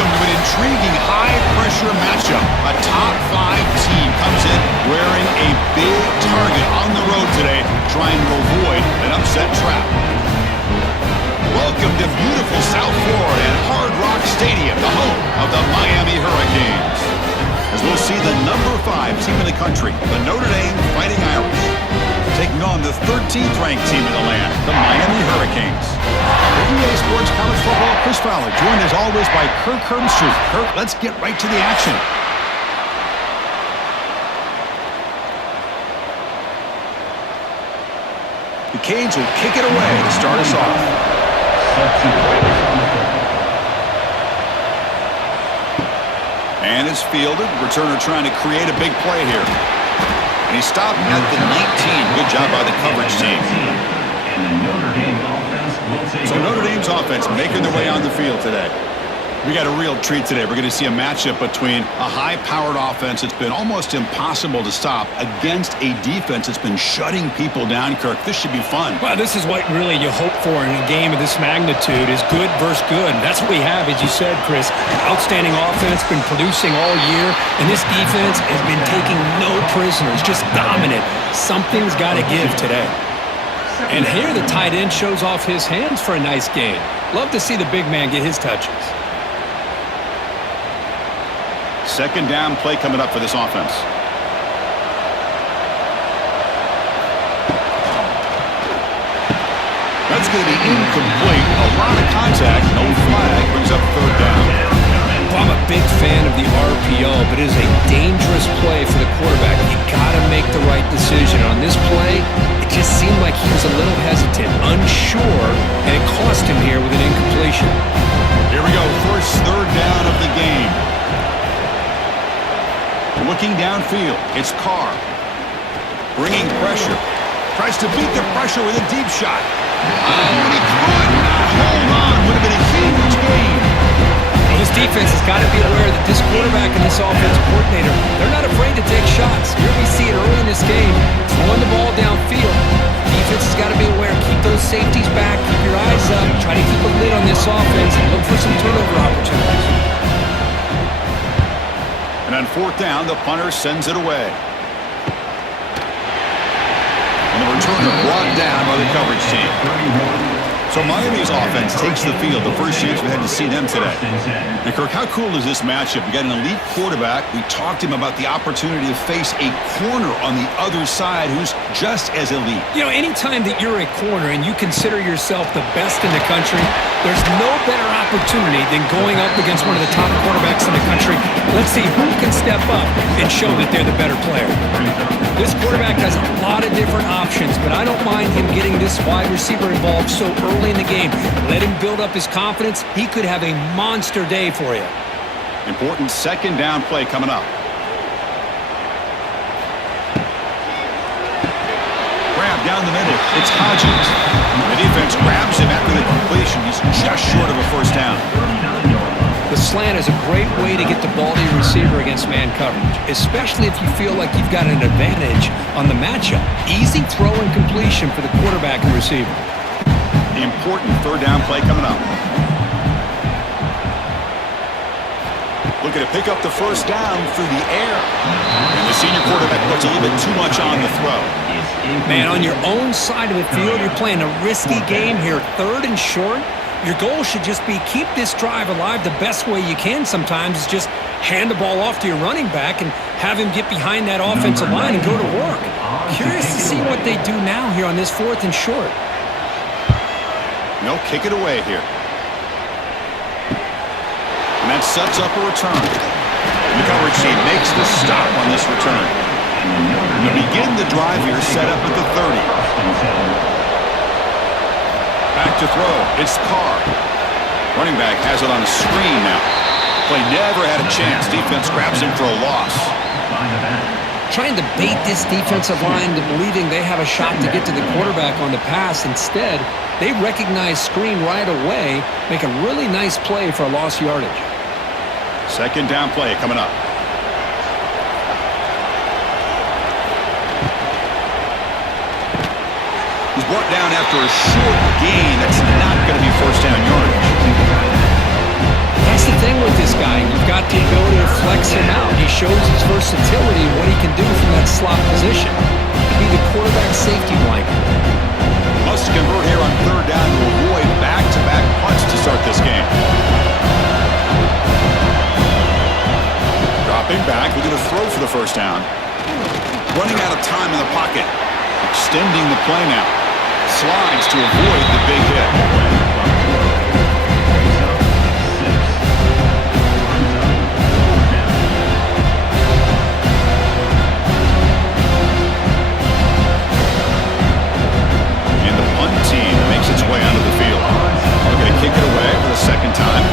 Welcome to an intriguing high-pressure matchup. A top-5 team comes in wearing a big target on the road today, trying to avoid an upset trap. Welcome to beautiful South Florida and Hard Rock Stadium, the home of the Miami Hurricanes. As we'll see the number 5 team in the country, the Notre Dame Fighting Irish, taking on the 13th ranked team in the land, the Miami Hurricanes. EA Sports College Football, Chris Fowler, joined as always by Kirk Hermstruth. Kirk, let's get right to the action. The Canes will kick it away to start us off. And it's fielded. Returner trying to create a big play here. And he stopped at the 19. Good job by the coverage team. So Notre Dame's offense making their way on the field today. We got a real treat today. We're going to see a matchup between a high-powered offense that's been almost impossible to stop against a defense that's been shutting people down, Kirk. This should be fun. Well, this is what really you hope for in a game of this magnitude is good versus good. And that's what we have, as you said, Chris. Outstanding offense, been producing all year. And this defense has been taking no prisoners, just dominant. Something's got to give today. And here the tight end shows off his hands for a nice gain. Love to see the big man get his touches. Second down play coming up for this offense. That's going to be incomplete. A lot of contact. No flag. Brings up third down. Well, I'm a big fan of the RPO, but it is a dangerous play for the quarterback. You got to make the right decision. On this play, it just seemed like he was a little hesitant, unsure, and it cost him here with an incompletion. Here we go. First third down of the game. Looking downfield, it's Carr. Bringing pressure. Tries to beat the pressure with a deep shot. Oh, and he could not hold on. Would have been a huge gain. Well, this defense has got to be aware that this quarterback and this offensive coordinator, they're not afraid to take shots. Here we see it early in this game, throwing the ball downfield. Defense has got to be aware. Keep those safeties back. Keep your eyes up. Try to keep a lid on this offense and look for some turnover opportunities. And on fourth down, the punter sends it away. And the returner brought down by the coverage team. So Miami's offense takes the field. The first chance we had to see them today. And Kirk, how cool is this matchup? We got an elite quarterback. We talked to him about the opportunity to face a corner on the other side who's just as elite. You know, anytime that you're a corner and you consider yourself the best in the country, there's no better opportunity than going up against one of the top quarterbacks in the country. Let's see who can step up and show that they're the better player. This quarterback has a lot of different options, but I don't mind him getting this wide receiver involved so early in the game. Let him build up his confidence. He could have a monster day for you. Important second down play coming up. Grab down the middle. It's Hodgins. The defense grabs him after the completion. He's just short of a first down. The slant is a great way to get the ball to your receiver against man coverage, especially if you feel like you've got an advantage on the matchup. Easy throw and completion for the quarterback and receiver. Important third down play coming up. Looking to pick up the first down through the air. And the senior quarterback puts a little bit too much on the throw. Man, on your own side of the field, you're playing a risky game here. Third and short. Your goal should just be keep this drive alive the best way you can sometimes is just hand the ball off to your running back and have him get behind that offensive line and go to work. Curious to see what they do now here on this fourth and short. No, kick it away here. And that sets up a return. The coverage team makes the stop on this return. To begin the drive here, set up at the 30. Back to throw. It's Carr. Running back has it on a screen now. Play never had a chance. Defense grabs him for a loss. Trying to bait this defensive line to believing they have a shot to get to the quarterback on the pass. Instead, they recognize screen right away, make a really nice play for a lost yardage. Second down play coming up. He's brought down after a short gain. That's not going to be first down yardage. That's the thing with this first down. Running out of time in the pocket. Extending the play now. Slides to avoid the big hit. Its way onto the field. They're going to kick it away for the second time.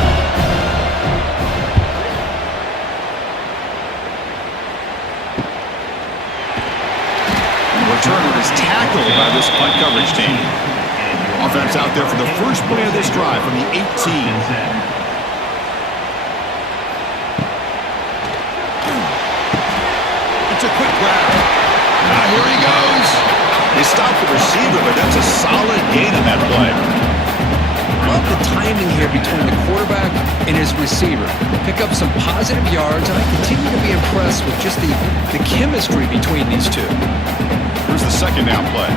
The returner is tackled by this punt coverage team. Offense out there for the first play of this drive from the 18. It's a quick grab. Now here he goes. They stopped the receiver, but that's a solid gain on that play. Love the timing here between the quarterback and his receiver. Pick up some positive yards, and I continue to be impressed with just the chemistry between these two. Here's the second down play.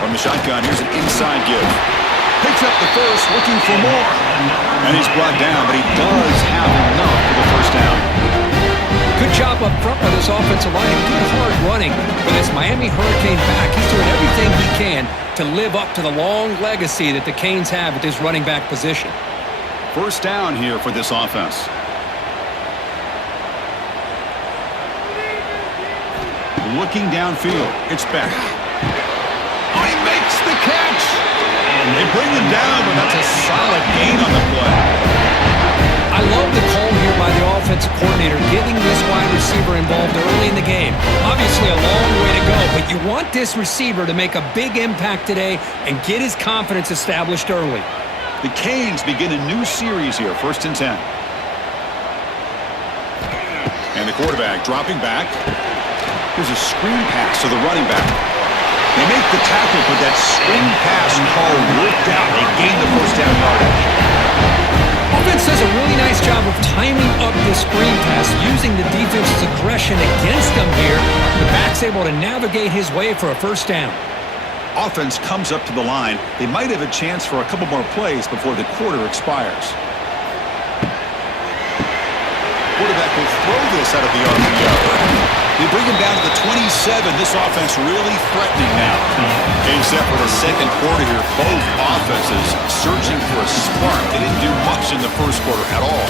From the shotgun, here's an inside give. Picks up the first, looking for more. And he's brought down, but he does have enough for the first down. Good job up front by this offensive line and good hard running. With this Miami Hurricane back, he's doing everything he can to live up to the long legacy that the Canes have at this running back position. First down here for this offense. Looking downfield. It's Beck. Oh, he makes the catch. And they bring him down, but that's a solid gain on the play. I love the call here by the offensive coordinator, getting this wide receiver involved early in the game. Obviously a long way to go, but you want this receiver to make a big impact today and get his confidence established early. The Canes begin a new series here, 1st and 10. And the quarterback dropping back. Here's a screen pass to the running back. They make the tackle, but that screen pass call worked out. They gain the first down yardage. Offense does a really nice job of timing up this screen pass, using the defense's aggression against them here. The back's able to navigate his way for a first down. Offense comes up to the line. They might have a chance for a couple more plays before the quarter expires. Quarterback will throw this out of the RPO. They bring him down to the 27. This offense really threatening now. Game set for the second quarter here. Both offenses searching for a spark. They didn't do much in the first quarter at all.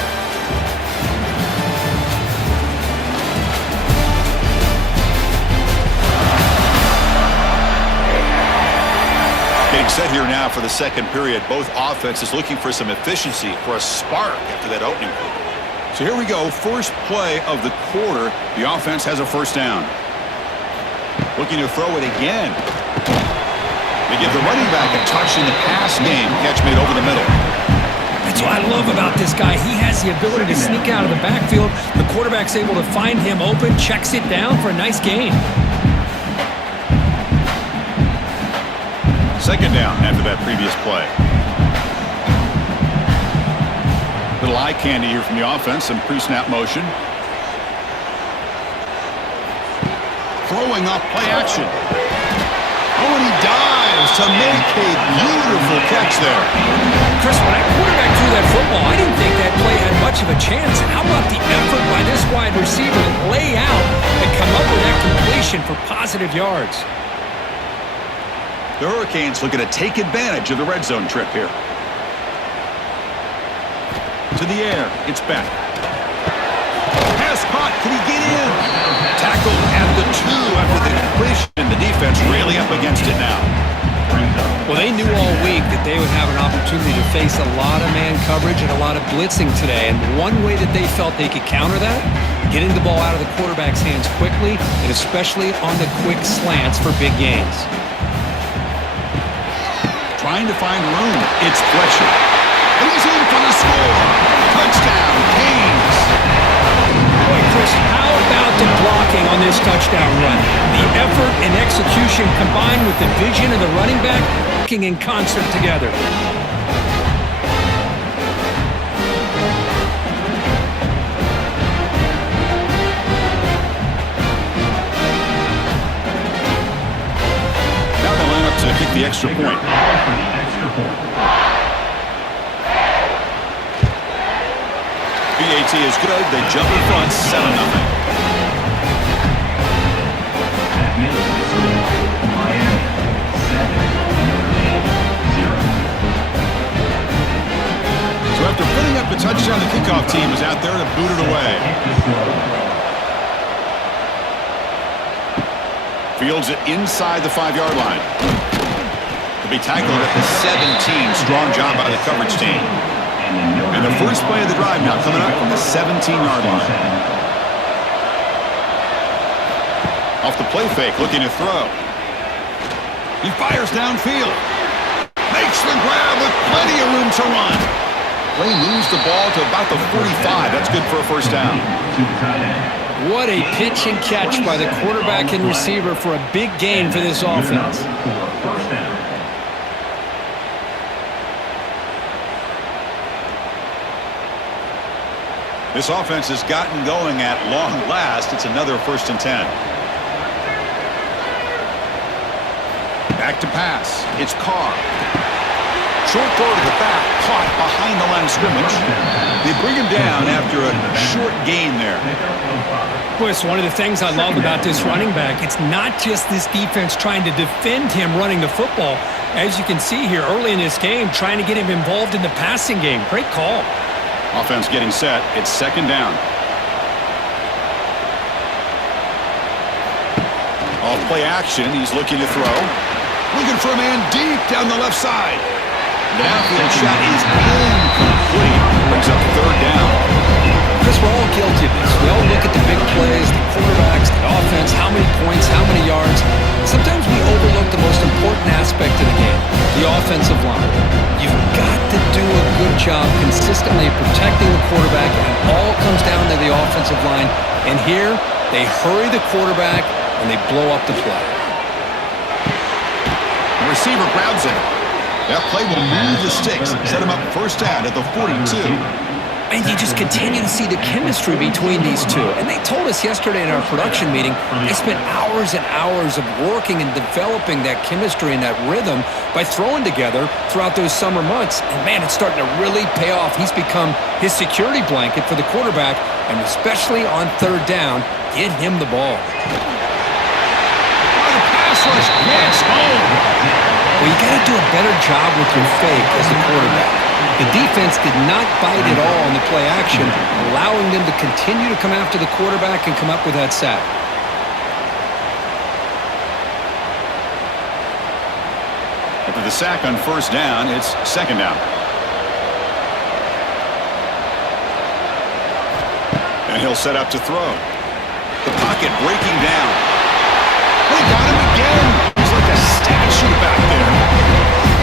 Getting set here now for the second period. Both offenses looking for some efficiency, for a spark after that opening quarter. So here we go, first play of the quarter. The offense has a first down. Looking to throw it again. They give the running back a touch in the pass game. Catch made over the middle. That's what I love about this guy. He has the ability to sneak out of the backfield. The quarterback's able to find him open, checks it down for a nice gain. Second down after that previous play. Little eye candy here from the offense, some pre-snap motion. Throwing off play action. Oh, and he dives to make a beautiful catch there. Chris, when that quarterback threw that football, I didn't think that play had much of a chance. How about the effort by this wide receiver to lay out and come up with that completion for positive yards? The Hurricanes looking to take advantage of the red zone trip here. To the air, it's back. Pass caught, can he get in? Tackled at the 2 after the completion. The defense really up against it now. Well, they knew all week that they would have an opportunity to face a lot of man coverage and a lot of blitzing today. And one way that they felt they could counter that, getting the ball out of the quarterback's hands quickly, and especially on the quick slants for big gains. Trying to find room, it's Fletcher. And he's in for the score. Touchdown, Canes. Boy, Chris, how about the blocking on this touchdown run? The effort and execution combined with the vision of the running back working in concert together. Now they line up to kick the extra point. PAT is good. They jump in front 7-0. So after putting up the touchdown, the kickoff team is out there to boot it away. Fields it inside the 5-yard line. To be tackled at the 17. Strong job by the coverage team. And the first play of the drive now coming up from the 17-yard line. Off the play fake, looking to throw. He fires downfield. Makes the grab with plenty of room to run. Play moves the ball to about the 45. That's good for a first down. What a pitch and catch by the quarterback and receiver for a big gain for this offense. This offense has gotten going at long last. It's another 1st and 10. Back to pass. It's Carr. Short throw to the back, caught behind the line of scrimmage. They bring him down after a short gain there. Boy, it's one of the things I love about this running back. It's not just this defense trying to defend him running the football. As you can see here early in this game, trying to get him involved in the passing game. Great call. Offense getting set. It's 2nd down. Off play action. He's looking to throw. Looking for a man deep down the left side. The downfield shot is incomplete. Brings up 3rd down. Chris, we're all guilty of this. We all look at the big plays, the quarterbacks, the offense, how many points, how many yards. Sometimes we overlook the most important aspect of the game, the offensive line. You've got to do a good job consistently protecting the quarterback, and it all comes down to the offensive line. And here, they hurry the quarterback, and they blow up the play. The receiver grabs it. That play will move the sticks, set him up 1st down at the 42. And you just continue to see the chemistry between these two. And they told us yesterday in our production meeting, they spent hours and hours of working and developing that chemistry and that rhythm by throwing together throughout those summer months. And, man, it's starting to really pay off. He's become his security blanket for the quarterback, and especially on 3rd down, get him the ball. Oh, the pass rush gets home. Well, you got to do a better job with your fake as the quarterback. The defense did not bite at all on the play action, allowing them to continue to come after the quarterback and come up with that sack. After the sack on 1st down, it's 2nd down. And he'll set up to throw. The pocket breaking down. They got him again. He's like a statue back there.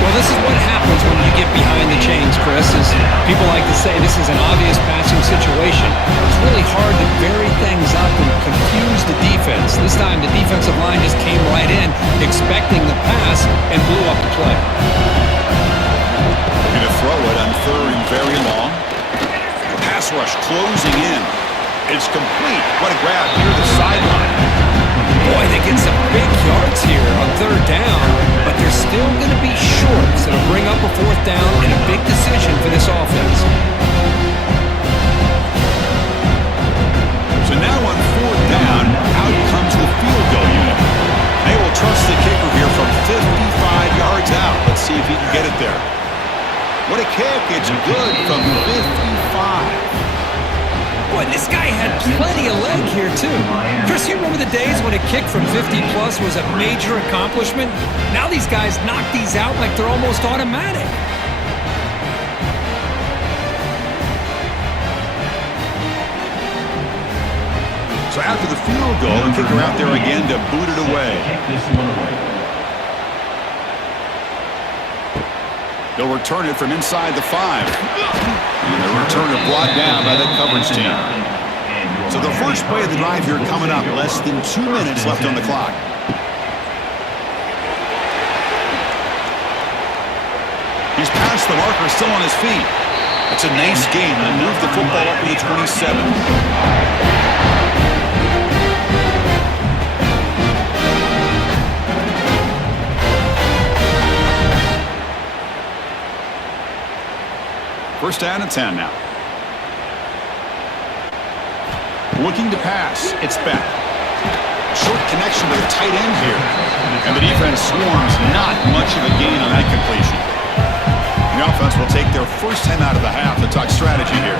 Well, this is what happens when you get behind the chains, Chris. Is people like to say this is an obvious passing situation. It's really hard to vary things up and confuse the defense. This time, the defensive line just came right in, expecting the pass, and blew up the play. Going to throw it on 3rd and very long. The pass rush closing in. It's complete. What a grab near the sideline. Boy, they get some big yards here on 3rd down, but they're still going to be short, so it'll bring up a 4th down and a big decision for this offense. So now on 4th down, out comes the field goal unit. They will trust the kicker here from 55 yards out. Let's see if he can get it there. What a kick. It's good from 55. Boy, this guy had plenty of leg here, too. Chris, you remember the days when a kick from 50-plus was a major accomplishment? Now these guys knock these out like they're almost automatic. So after the field goal, the kicker out there again to boot it away. They'll return it from inside the 5. And the return is brought down by the coverage team. So the first play of the drive here coming up. Less than 2 minutes left on the clock. He's past the marker, still on his feet. It's a nice game. They move the football up to the 27. First down and 10 now. Looking to pass. It's back. Short connection to the tight end here. And the defense swarms. Not much of a gain on that completion. The offense will take their first time out of the half to talk strategy here.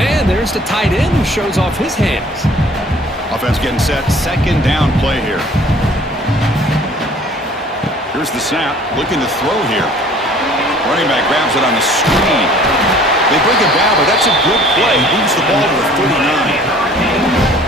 And there's the tight end who shows off his hands. Offense getting set. Second down play here. Here's the snap. Looking to throw here. Running back grabs it on the screen. They bring it down, but that's a good play. Moves the ball to the 39.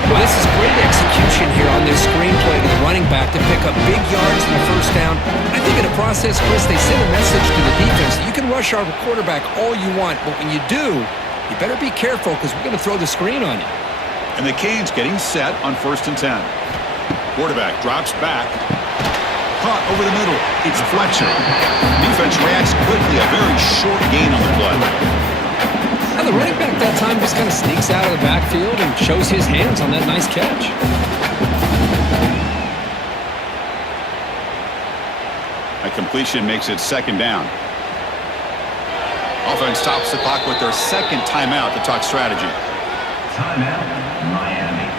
Well, this is great execution here on this screenplay to the running back to pick up big yards in the first down. I think in the process, Chris, they send a message to the defense that you can rush our quarterback all you want, but when you do, you better be careful because we're going to throw the screen on you. And the Canes getting set on 1st and 10. Quarterback drops back. Caught over the middle. It's Fletcher. Defense reacts quickly. A very short gain on the play. Now the running back that time just kind of sneaks out of the backfield and shows his hands on that nice catch. A completion makes it second down. Offense stops the clock with their second timeout to talk strategy. Timeout, Miami.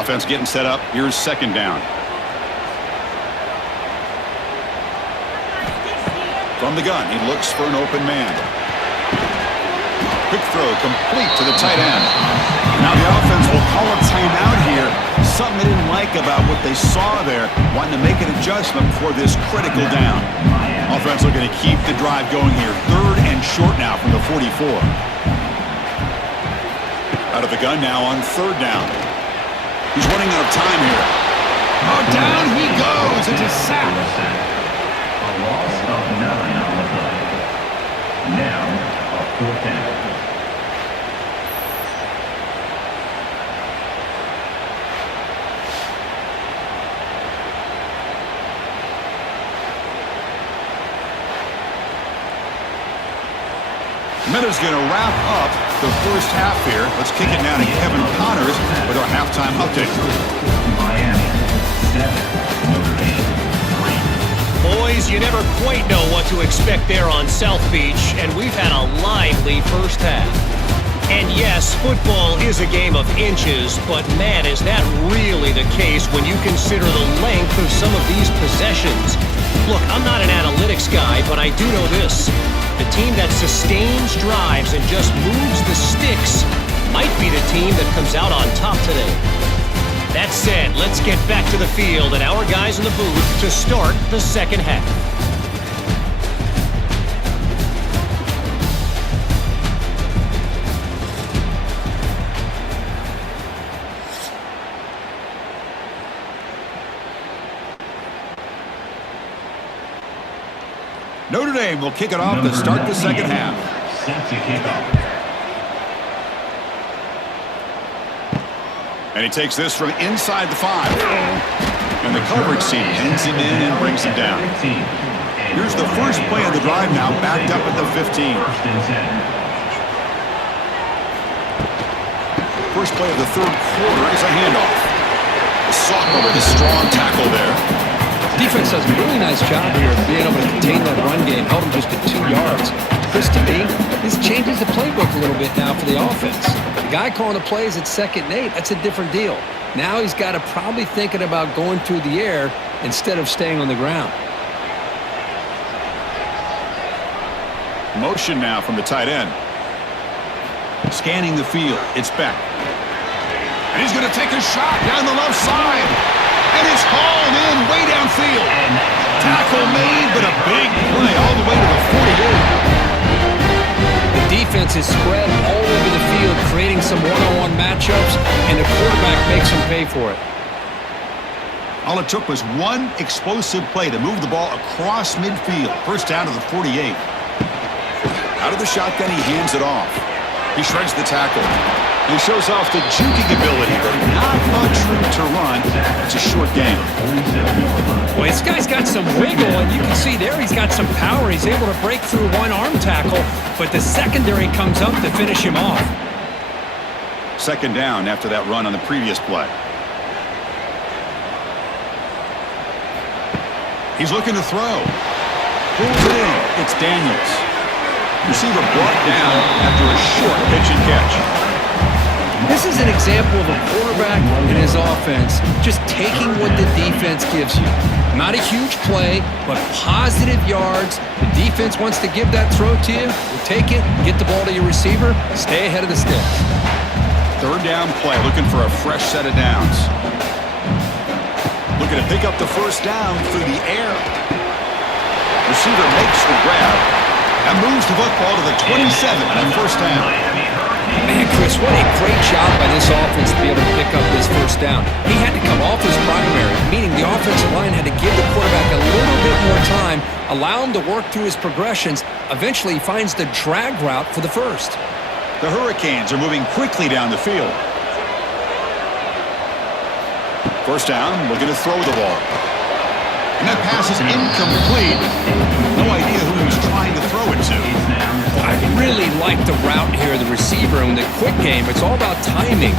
Offense getting set up. Here's second down. From the gun, he looks for an open man. Quick throw, complete to the tight end. Now the offense will call a timeout here. Something they didn't like about what they saw there. Wanting to make an adjustment for this critical down. Offense looking to keep the drive going here. 3rd and short now from the 44. Out of the gun now on 3rd down. He's running out of time here. Oh, down he goes. It's a sack. A loss of 9 on the play. Now, a 4th down. Miller's going to wrap up the first half here. Let's kick it now to Kevin Connors with our halftime update. Miami, 7. Notre Dame, 3. Boys, you never quite know what to expect there on South Beach, and we've had a lively first half. And yes, football is a game of inches, but man, is that really the case when you consider the length of some of these possessions. Look, I'm not an analytics guy, but I do know this. The team that sustains drives and just moves the sticks might be the team that comes out on top today. That said, let's get back to the field and our guys in the booth to start the second half. Notre Dame will kick it off to start the second half. Set to kick off. And he takes this from inside the 5. And the coverage team pins him in and brings him down. Here's the first play of the drive now, backed up at the 15. 1st and 10. First play of the 3rd quarter is a handoff. The sophomore with a strong tackle there. Defense does a really nice job here of being able to contain that run game, held him just at 2 yards. Chris, to me, this changes the playbook a little bit now for the offense. The guy calling the plays at 2nd and 8, that's a different deal. Now he's got to probably thinking about going through the air instead of staying on the ground. Motion now from the tight end. Scanning the field. It's Beck. And he's going to take a shot down the left side. And it's hauled in way downfield. Tackle made, but a big play all the way to the 48. The defense is spread all over the field, creating some one-on-one matchups, and the quarterback makes them pay for it. All it took was one explosive play to move the ball across midfield. First down to the 48. Out of the shotgun, he hands it off. He shreds the tackle. He shows off the juking ability, but not much room to run. It's a short game. Well, this guy's got some wiggle, and you can see there he's got some power. He's able to break through one arm tackle, but the secondary comes up to finish him off. Second down after that run on the previous play. He's looking to throw. Pulls it in. It's Daniels. Receiver brought down after a short pitch and catch. This is an example of a quarterback and his offense just taking what the defense gives you. Not a huge play, but positive yards. The defense wants to give that throw to you. You take it, get the ball to your receiver, stay ahead of the sticks. Third down play, looking for a fresh set of downs. Looking to pick up the first down through the air. Receiver makes the grab and moves the football to the 27 on first down. Man, Chris, what a great job by this offense to be able to pick up this first down. He had to come off his primary, meaning the offensive line had to give the quarterback a little bit more time, allow him to work through his progressions. Eventually, he finds the drag route for the first. The Hurricanes are moving quickly down the field. First down, looking to throw the ball. And that pass is incomplete. No idea who he was trying to throw it to. I really like the route here, the receiver. In the quick game, it's all about timing.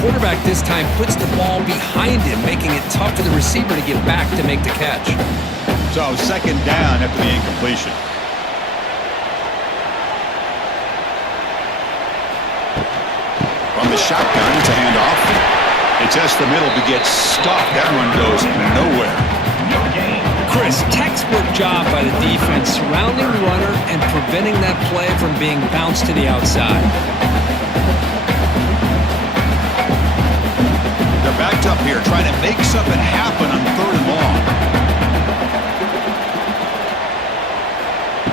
Quarterback this time puts the ball behind him, making it tough for the receiver to get back to make the catch. So second down after the incompletion. From the shotgun, it's a handoff. He tests the middle but gets stopped. That run goes nowhere. Chris, textbook job by the defense, surrounding the runner and preventing that play from being bounced to the outside. They're backed up here, trying to make something happen on third and long.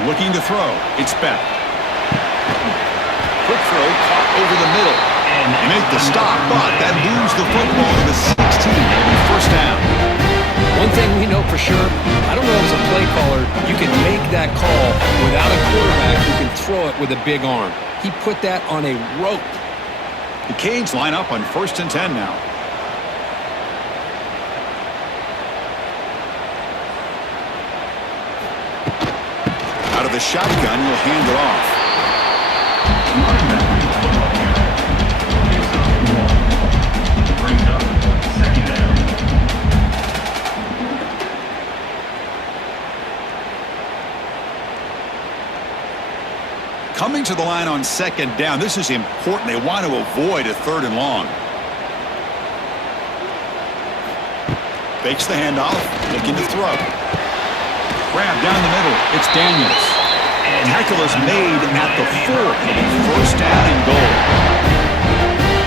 Looking to throw. It's Beck. Quick throw, caught over the middle. And make the stop, but that moves the football to the 16. First down. One thing we know for sure, I don't know as a play caller, you can make that call without a quarterback who can throw it with a big arm. He put that on a rope. The Canes line up on 1st and 10 now. Out of the shotgun, he'll hand it off. Coming to the line on second down. This is important. They want to avoid a third and long. Fakes the handoff. Looking to throw. Grab down the middle. It's Daniels. Tackle is made at the 4. First down and goal.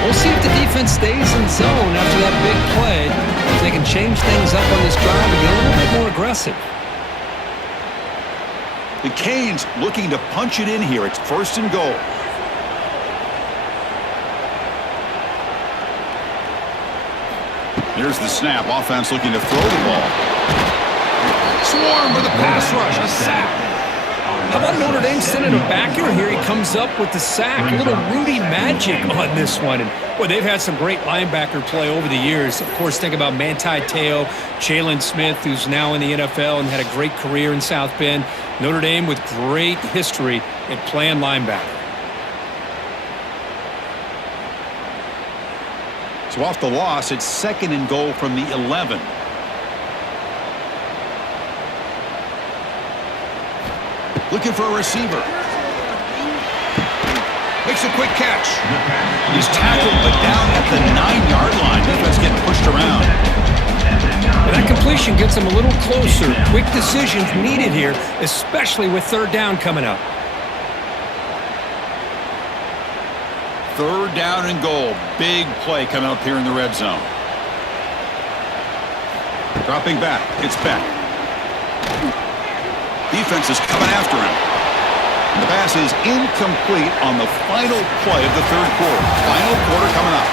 We'll see if the defense stays in zone after that big play. If they can change things up on this drive and get a little bit more aggressive. The Canes looking to punch it in here. It's 1st and goal. Here's the snap. Offense looking to throw the ball. Swarm with a pass rush. A sack. How about Notre Dame sending a backer here? He comes up with the sack. A little Rudy magic on this one. And boy, they've had some great linebacker play over the years. Of course, think about Manti Te'o, Jalen Smith, who's now in the NFL and had a great career in South Bend. Notre Dame with great history at playing linebacker. So off the loss, it's 2nd and goal from the 11. Looking for a receiver. Makes a quick catch. He's tackled, but down at the 9-yard line. Defense getting pushed around. And that completion gets him a little closer. Quick decisions needed here, especially with third down coming up. Third down and goal. Big play coming up here in the red zone. Dropping back. It's Beck. Defense is coming after him. And the pass is incomplete on the final play of the third quarter. Final quarter coming up.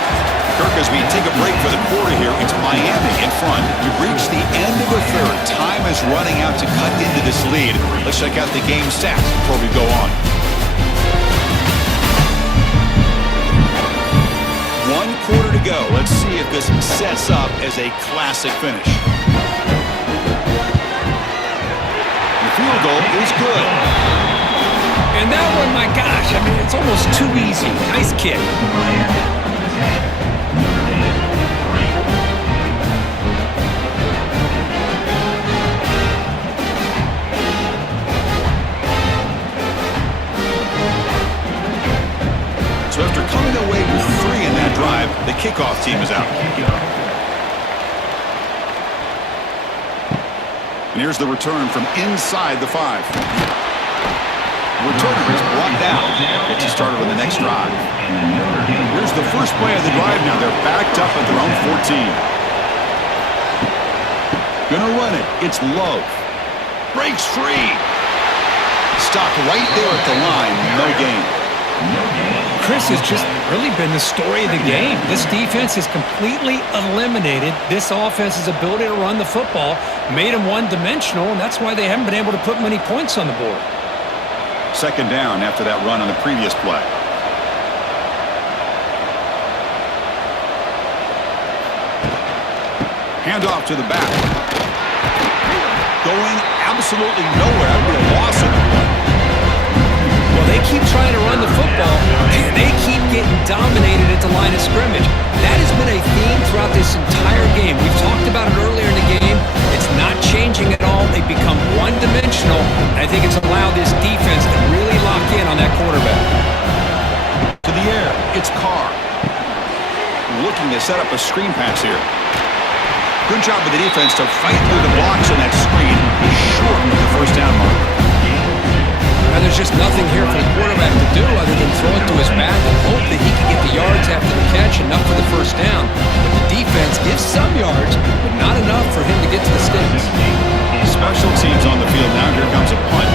Kirk, as we take a break for the quarter here, it's Miami in front. We've reached the end of the third. Time is running out to cut into this lead. Let's check out the game stats before we go on. 1 quarter to go. Let's see if this sets up as a classic finish. The field goal is good. And that one, my gosh, I mean, it's almost too easy. Nice kick. And here's the return from inside the 5. Returner is brought down. Gets you started on the next drive. Here's the first play of the drive now. They're backed up at their own 14. Gonna run it. It's Love. Breaks free. Stopped right there at the line. No gain. Chris has just really been the story of the game. This defense has completely eliminated this offense's ability to run the football, made them one-dimensional, and that's why they haven't been able to put many points on the board. Second down after that run on the previous play. Handoff to the back. Going absolutely nowhere. That would be a loss in the play. Well, they keep trying to run the football, and they keep getting dominated at the line of scrimmage. That has been a theme throughout this entire game. We've talked about it earlier in the game. It's not changing at all. They've become one-dimensional, and I think it's allowed this defense to really lock in on that quarterback. To the air, it's Carr. Looking to set up a screen pass here. Good job of the defense to fight through the blocks on that screen. Short of the first down mark. And there's just nothing here for the quarterback to do other than throw it to his back and hope that he can get the yards after the catch, enough for the first down. But the defense gives some yards, but not enough for him to get to the sticks. Special teams on the field now. Here comes a punt.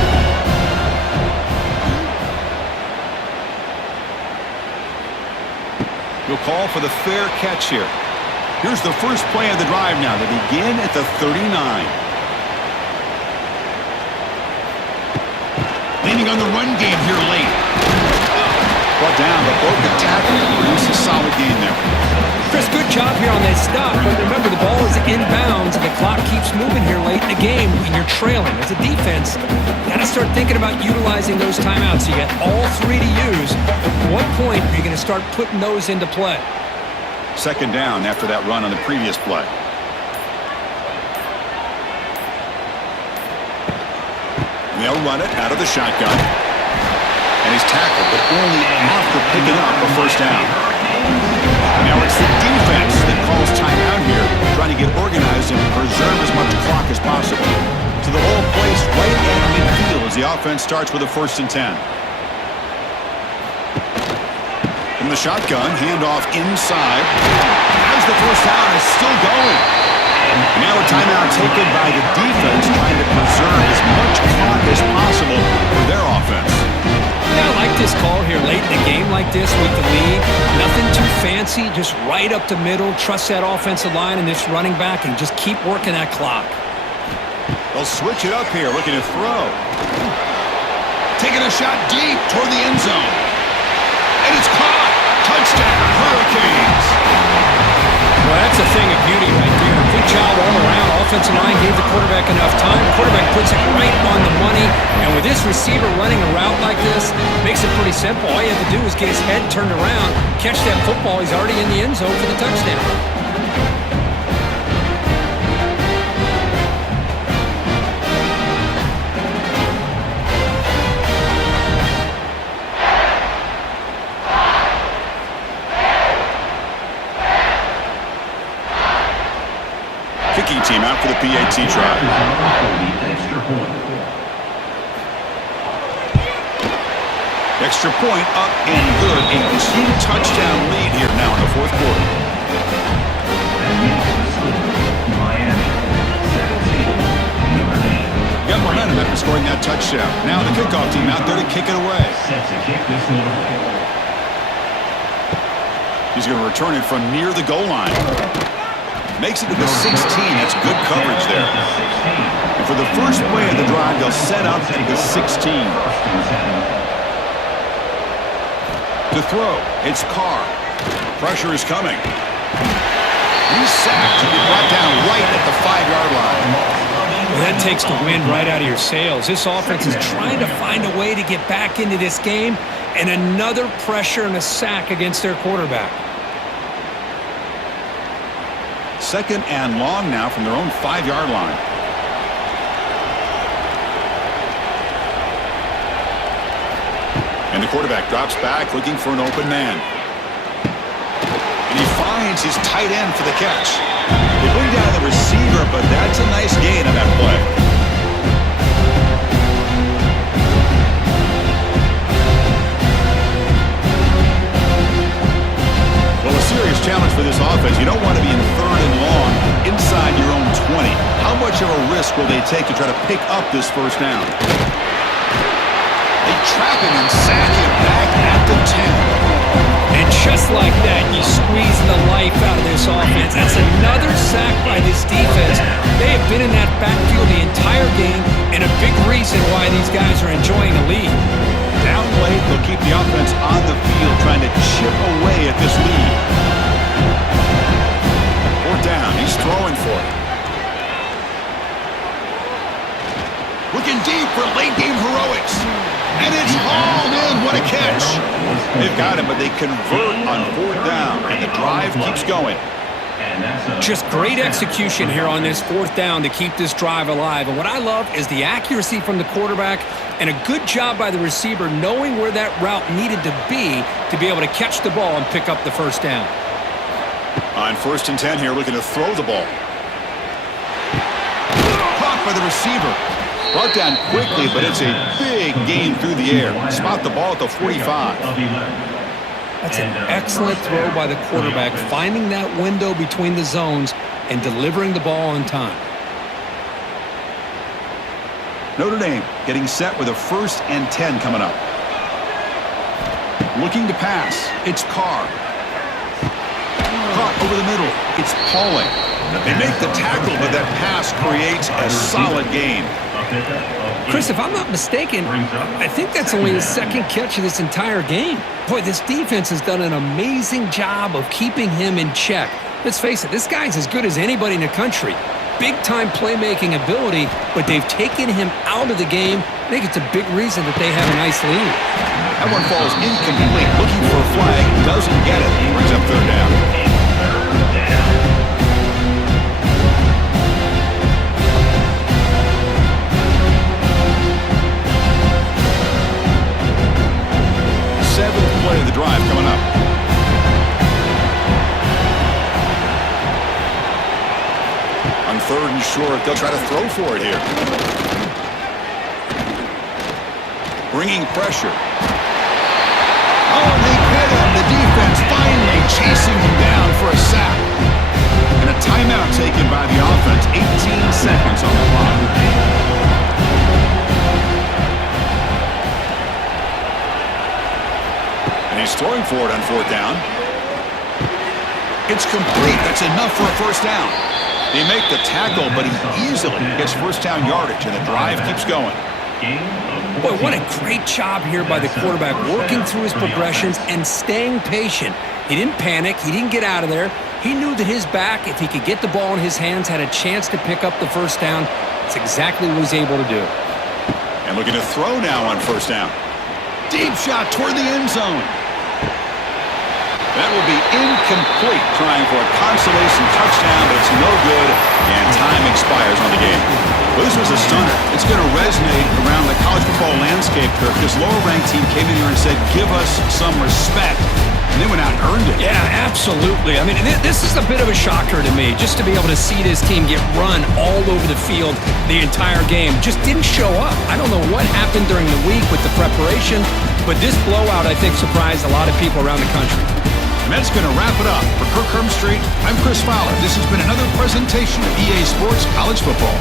He'll call for the fair catch here. Here's the first play of the drive now. They begin at the 39. Leaning on the run game here late. Brought down, but broke the tackle and produced a solid gain there. Chris, good job here on that stop, but remember the ball is inbounds and the clock keeps moving here late in the game when you're trailing. As a defense, you got to start thinking about utilizing those timeouts. You got all three to use. At what point are you going to start putting those into play? Second down after that run on the previous play. They'll run it out of the shotgun. And he's tackled, but only after picking up a first down. Now it's the defense that calls timeout here, trying to get organized and preserve as much clock as possible. To the whole place right at midfield as the offense starts with a 1st and 10. From the shotgun, handoff inside. As the first down is still going. Now a timeout taken by the defense, trying to preserve as much clock as possible for their offense. Yeah, I like this call here late in the game like this with the lead. Nothing too fancy, just right up the middle. Trust that offensive line and this running back and just keep working that clock. They'll switch it up here, looking to throw. Taking a shot deep toward the end zone. And it's caught. Touchdown, Hurricanes. Well, that's a thing of beauty right there. Good job all around. Offensive line gave the quarterback enough time. Quarterback puts it right on the money. And with this receiver running a route like this, makes it pretty simple. All you have to do is get his head turned around, catch that football. He's already in the end zone for the touchdown. Kicking team out for the PAT try. Extra point up and good. A 2-touchdown lead here now in the 4th quarter. Got momentum after scoring that touchdown. Now the kickoff team out there to kick it away. He's going to return it from near the goal line. Makes it to the 16. That's good coverage there. And for the first play of the drive, they'll set up at the 16. To throw, it's Carr. Pressure is coming. He's sacked and brought down right at the 5-yard line. Well, that takes the wind right out of your sails. This offense is trying to find a way to get back into this game, and another pressure and a sack against their quarterback. Second and long now from their own 5-yard line. And the quarterback drops back looking for an open man. And he finds his tight end for the catch. They bring down the receiver, but that's a nice gain on that play. risk will they take to try to pick up this first down? They trap him and sack him back at the 10. And just like that, you squeeze the life out of this offense. That's another sack by this defense. They have been in that backfield the entire game, and a big reason why these guys are enjoying a lead. Down late, they'll keep the offense on the field trying to chip away at this lead. Fourth down, he's throwing for it. Looking deep for late-game heroics. And it's hauled in. What a catch. They've got him, but they convert on fourth down, and the drive keeps going. Just great execution here on this fourth down to keep this drive alive. And what I love is the accuracy from the quarterback and a good job by the receiver knowing where that route needed to be able to catch the ball and pick up the first down. On 1st and 10 here, looking to throw the ball. Caught by the receiver. Brought down quickly, but it's a big gain through the air. Spot the ball at the 45. That's an excellent throw by the quarterback, finding that window between the zones and delivering the ball on time. Notre Dame getting set with a 1st and 10 coming up. Looking to pass. It's Carr. Caught over the middle. It's Pauling. They make the tackle, but that pass creates a solid gain. Chris, if I'm not mistaken, I think that's only his second catch of this entire game. Boy, this defense has done an amazing job of keeping him in check. Let's face it, this guy's as good as anybody in the country. Big-time playmaking ability, but they've taken him out of the game. I think it's a big reason that they have a nice lead. That one falls incomplete. Looking for a flag. Doesn't get it. Brings up third down. Seventh play of the drive coming up. On 3rd and short, they'll try to throw for it here. Bringing pressure. Oh, and they hit him. The defense finally chasing him down for a sack. And a timeout taken by the offense. 18 seconds on the clock. He's throwing for it on 4th down. It's complete. That's enough for a first down. They make the tackle, but he easily gets first down yardage, and the drive keeps going. Boy, what a great job here by the quarterback, working through his progressions and staying patient. He didn't panic. He didn't get out of there. He knew that his back, if he could get the ball in his hands, had a chance to pick up the first down. That's exactly what he's able to do. And looking to throw now on 1st down. Deep shot toward the end zone. That will be incomplete, trying for a consolation touchdown, but it's no good, and time expires on the game. Well, this was a stunner. It's going to resonate around the college football landscape, Kirk. This lower-ranked team came in here and said, give us some respect, and they went out and earned it. Yeah, absolutely. I mean, this is a bit of a shocker to me, just to be able to see this team get run all over the field the entire game. Just didn't show up. I don't know what happened during the week with the preparation, but this blowout, I think, surprised a lot of people around the country. And that's going to wrap it up. For Kirk Hermstreet, I'm Chris Fowler. This has been another presentation of EA Sports College Football.